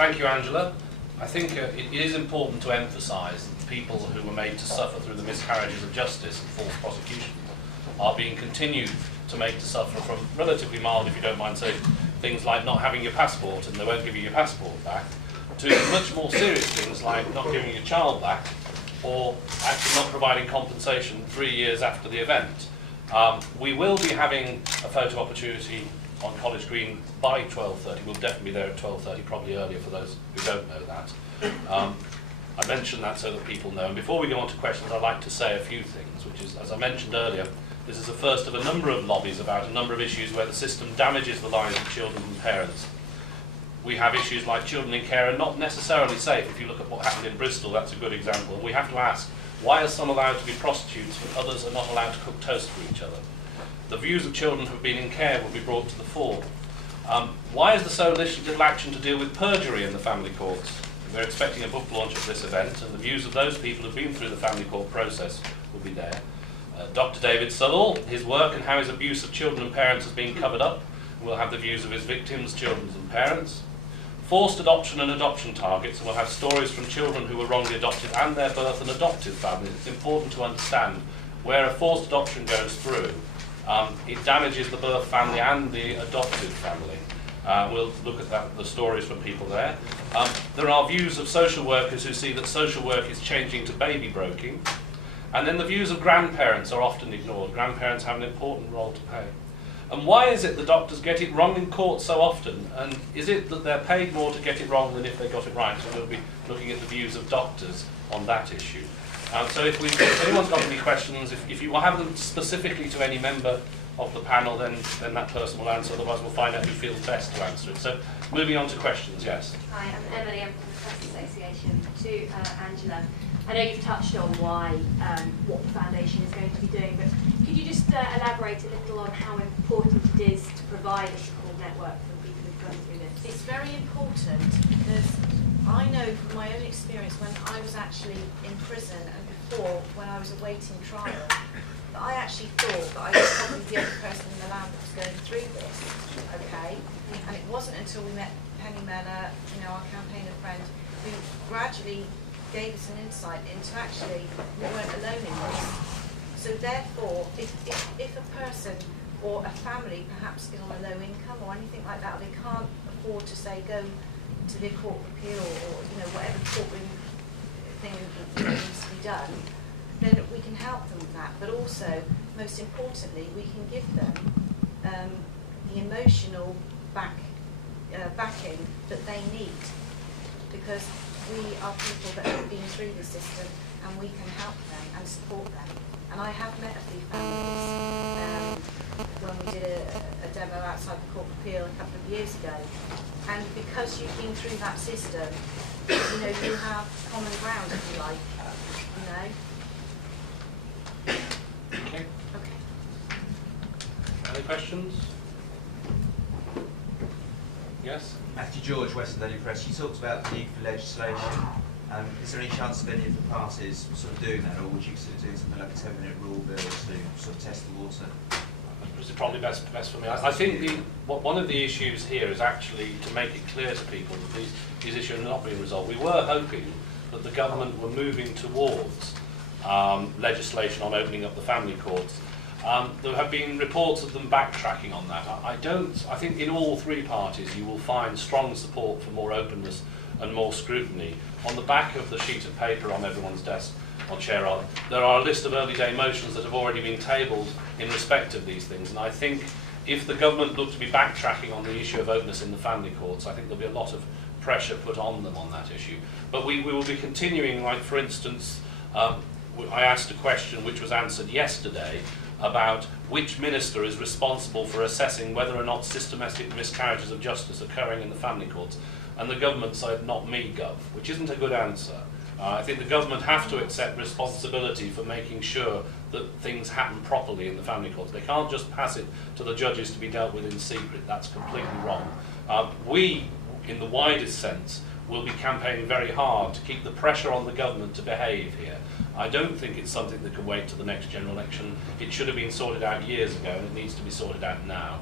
Thank you, Angela. I think it is important to emphasise that the people who were made to suffer through the miscarriages of justice and false prosecution are being continued to make to suffer from relatively mild, if you don't mind saying, things like not having your passport and they won't give you your passport back, to much more serious things like not giving your child back or actually not providing compensation 3 years after the event. We will be having a photo opportunity on College Green by 12:30. We'll definitely be there at 12:30, probably earlier for those who don't know that. I mention that so that people know. And before we go on to questions, I'd like to say a few things, which is, as I mentioned earlier, this is the first of a number of lobbies about a number of issues where the system damages the lives of children and parents. We have issues like children in care are not necessarily safe. If you look at what happened in Bristol, that's a good example. And we have to ask, why are some allowed to be prostitutes and others are not allowed to cook toast for each other? The views of children who have been in care will be brought to the fore. Why is there so little action to deal with perjury in the family courts? We're expecting a book launch at this event, and the views of those people who've been through the family court process will be there. Dr. David Southall, his work and how his abuse of children and parents has been covered up. We'll have the views of his victims, children and parents. Forced adoption and adoption targets, and we'll have stories from children who were wrongly adopted and their birth and adoptive families. It's important to understand where a forced adoption goes through, it damages the birth family and the adoptive family. We'll look at the stories from people there. There are views of social workers who see that social work is changing to baby broking. And then the views of grandparents are often ignored. Grandparents have an important role to play. And why is it the doctors get it wrong in court so often? And is it that they're paid more to get it wrong than if they got it right? So we'll be looking at the views of doctors on that issue. So if anyone's got any questions, if you will have them specifically to any member of the panel, then that person will answer. Otherwise, we'll find out who feels best to answer it. So moving on to questions, yes. Hi, I'm Emily. I'm from the Press Association. To Angela, I know you've touched on what the foundation is going to be doing, but could you just elaborate a little on how important it is to provide a support network for people who've gone through this? It's very important because I know from my own experience when I was actually in prison and before when I was awaiting trial, that I actually thought that I was probably the only person in the land that was going through this, okay? And it wasn't until we met Penny Mellor, our campaigner friend, who gradually gave us an insight into actually we weren't alone in this. So therefore, if a person or a family perhaps is on a low income or anything like that, they can't afford to say go to the court of appeal or whatever courtroom thing needs to be done, then we can help them with that. But also, most importantly, we can give them the emotional backing that they need, because we are people that have been through the system and we can help them and support them. And I have met a few families when we did a demo outside the Court of Appeal a couple of years ago. And because you've been through that system, you have common ground, if you like, Okay. Okay. Any questions? Yes? Matthew George, Western Daily Press. You talked about the need for legislation. Is there any chance of any of the parties sort of doing that, or would you consider doing something like a 10-minute rule bill to sort of test the water? It's probably best for me. I think one of the issues here is actually to make it clear to people that these issues are not being resolved. We were hoping that the government were moving towards legislation on opening up the family courts. There have been reports of them backtracking on that. I think in all three parties you will find strong support for more openness and more scrutiny. On the back of the sheet of paper on everyone's desk, or chair rather, there are a list of early day motions that have already been tabled in respect of these things. And I think if the government look to be backtracking on the issue of openness in the family courts, I think there'll be a lot of pressure put on them on that issue. But we will be continuing, like for instance, I asked a question which was answered yesterday about which minister is responsible for assessing whether or not systematic miscarriages of justice occurring in the family courts. And the government said, not me, Gov, which isn't a good answer. I think the government have to accept responsibility for making sure that things happen properly in the family courts. They can't just pass it to the judges to be dealt with in secret. That's completely wrong. We, in the widest sense, will be campaigning very hard to keep the pressure on the government to behave here. I don't think it's something that can wait till the next general election. It should have been sorted out years ago, and it needs to be sorted out now.